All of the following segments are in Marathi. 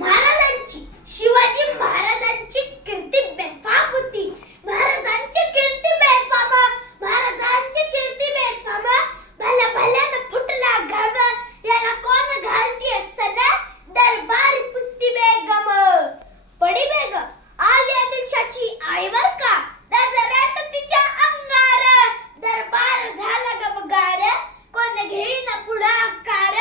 महाराजांची शिवाजी महाराजांची कीर्ती बेफाम होती. महाराजांची कीर्ती बेफाम, महाराजांची कीर्ती बेफाम. भल्या भल्यानं फुटला घाम, याला कोण घालतीये सना, दरबारी पुसती बेगम. पडी बेगम आली आदिलशाची आई बर का, नजरेत तिच्या अंगार. दरबार झाला गमगार, कोण घेईना पुढाकार.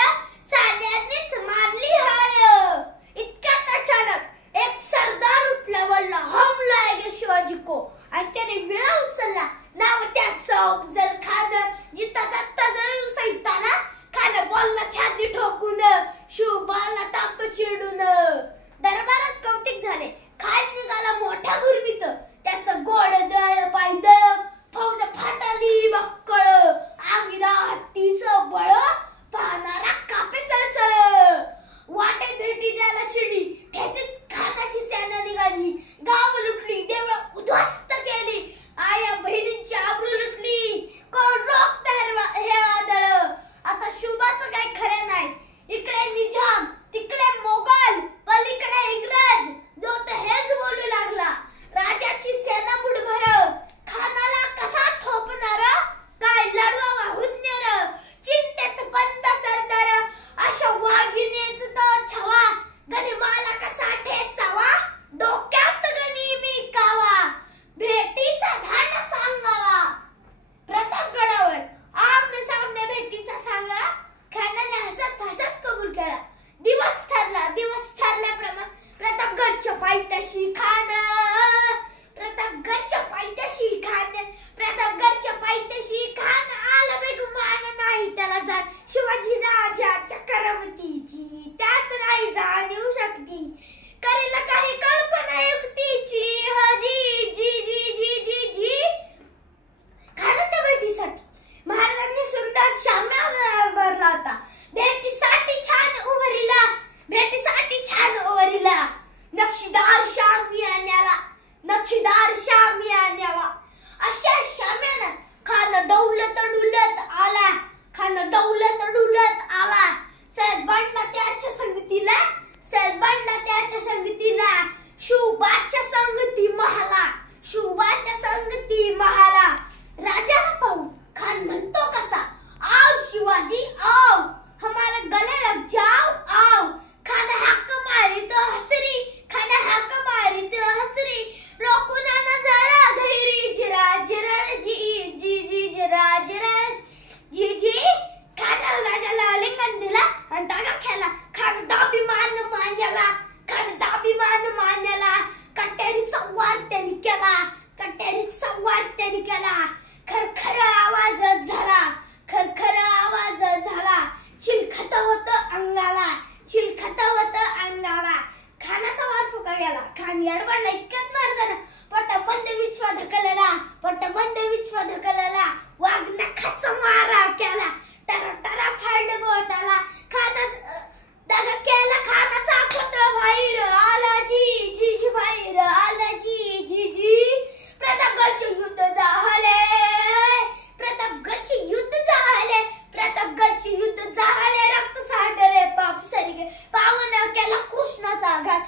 सान्यांनीच मानली हार. इतक्यात अचानक एक सरदार उठला, बोलला हमला आहे शिवाजी को. आणि त्याने विळा उचलला, नाव त्याचं अफजल खान. जिता दत्ता जळू सैताना, खान बोलला छाती ठोकून, शिवबाला टाकतो चिडून. दरबारात कौतिक झाले, खान निघाला मोठा गुरमीत. त्याचं गोड दळ पायदळ, फौज फाटाली बक्कळ. आगीला हत्तीचं बळ, पाहणारा कापे चळचळ. वाटेत भेटी द्यायला चिडी, ठेचीत खानाची सेना निघाली. गाव लुटली, देवळं उद्ध्वस्त केली. आया बहिणींची आबरू लुटली, कोण रोखणार हे वादळ. आता शुभाचं काही खरं नाही. इकडे निजाम, तिकडे मोगल, पलीकडे इंग्रज. जो तर हेच बोलू लागला, राजाची सेना बुडभर. खानाला कसा थोपणार, काय लढवा हुज्ञर. चिंतेत बंद सरदार, अशा वाघिणीच तर छवा. गनिमाला कसा ठेचावा, डोक्यात गनिमी कावा. भेटीचा धाडा सांगावा, प्रतापगडावर आमने सामने भेटीचा सांगा. खानाने हसत हसत कबूल केला. दिवस ठरल्याप्रमाणे प्रतापगडच्या पायथ्याशी खान. प्रतापगडच्या पायथ्याशी खान आला. बेगुमान नाही त्याला जाण, शिवाजी राजाच्या करमतीची त्याच नाही जाणीव शक्ती. करेल काही कल्पना युक्तीची. जी जी जी जी जी जी खानाच्या भेटीसाठी महाराजांनी सुंदर शाम्या भरला होता. भेटीसाठी छान उभारिला. नक्षीदार शामिया न्याला. अशा शाम्यानं खान डौलत डुलत आला. सैदबंड त्याच्या संगतीला, शिवबाच्या संगती महाला. राजाला पाहून खान म्हणतो कसा, आओ शिवाजी आओ, हमारे गले लग जाओ आओ. खान हाक मारी तो हसरी, रोकू ना नजारा धैरी. जी खानाला राजाला आलिंगन दिला आणि दागा खेळला. खान दाभिमान मान्याला. कट्यारीचा वार त्यांनी केला. खरखर आवाज झाला. चिलखत होत अंगाला. खानाचा वार फुका गेला. खान येडबडला. इतक्यात महाराजांना पटबंद विश्व धकलला. वाघ नखाचा मारा केला. टरा फाडलं बोटाला. दागा केला खानाचा पुत्र बाहेर आला. जी बाहेर आला. जी प्रतापगडचे युद्ध झाले. रक्त सांडले, पाप सरी. पावन केला कृष्णाचा घाट.